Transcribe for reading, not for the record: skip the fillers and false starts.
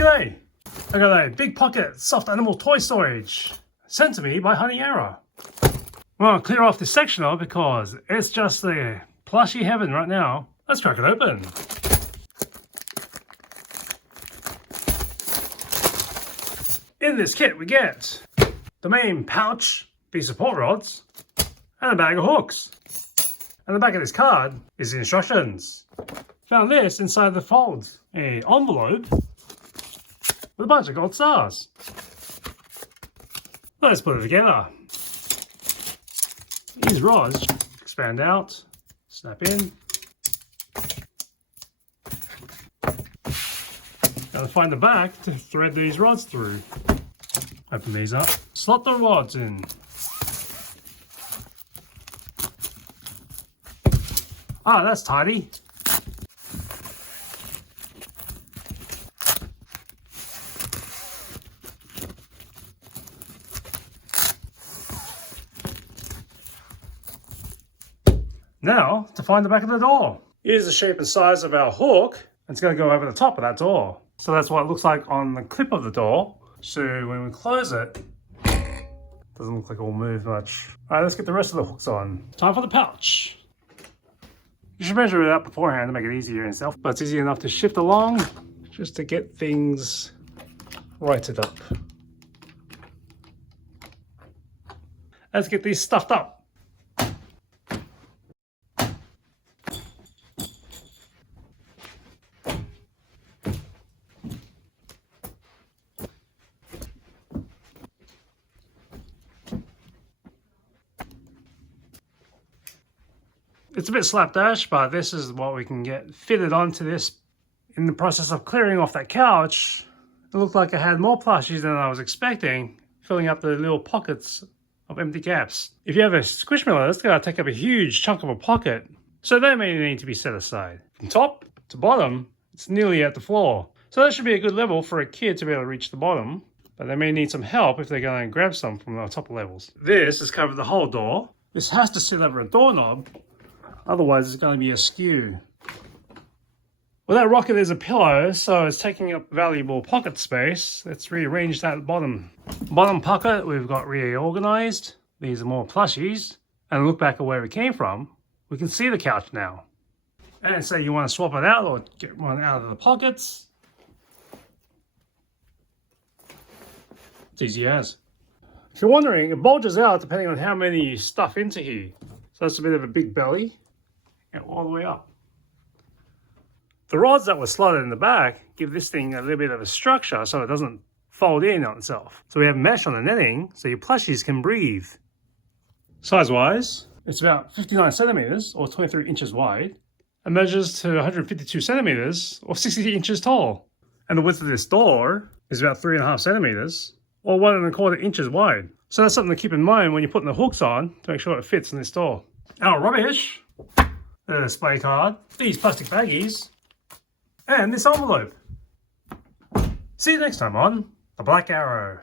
G'day! I got a big pocket soft animal toy storage sent to me by Honeyera. Well, I'll clear off this section of it because it's just the plushy heaven right now. Let's crack it open. In this kit we get the main pouch, the support rods, and a bag of hooks. And the back of this card is the instructions. Found this inside the folds, an envelope with a bunch of gold stars. Let's put it together. These rods expand out, snap in. Gotta find the back to thread these rods through. Open these up, slot the rods in. Ah, that's tidy. Now, to find the back of the door. Here's the shape and size of our hook. It's going to go over the top of that door. So that's what it looks like on the clip of the door. So when we close it, doesn't look like it will move much. All right, let's get the rest of the hooks on. Time for the pouch. You should measure it out beforehand to make it easier in itself, but it's easy enough to shift along just to get things righted up. Let's get these stuffed up. It's a bit slapdash, but this is what we can get fitted onto this. In the process of clearing off that couch, it looked like I had more plushies than I was expecting, filling up the little pockets of empty gaps. If you have a Squishmallow, it's going to take up a huge chunk of a pocket, so they may need to be set aside. From top to bottom, it's nearly at the floor. So that should be a good level for a kid to be able to reach the bottom, but they may need some help if they're going to grab some from the top levels. This has covered the whole door. This has to sit over a doorknob. Otherwise, it's going to be askew. Well, that rocker is a pillow, so it's taking up valuable pocket space. Let's rearrange that bottom pocket. We've got reorganized. These are more plushies. And look back at where we came from. We can see the couch now. And say you want to swap it out or get one out of the pockets. It's easy as. If you're wondering, it bulges out depending on how many you stuff into here. So that's a bit of a big belly. And all the way up. The rods that were slotted in the back give this thing a little bit of a structure so it doesn't fold in on itself. So we have mesh on the netting so your plushies can breathe. Size-wise, it's about 59 centimeters or 23 inches wide and measures to 152 centimeters or 60 inches tall. And the width of this door is about 3.5 centimeters or 1.25 inches wide. So that's something to keep in mind when you're putting the hooks on to make sure it fits in this door. Our rubbish. The display card, these plastic baggies, and this envelope. See you next time on The Black Arrow.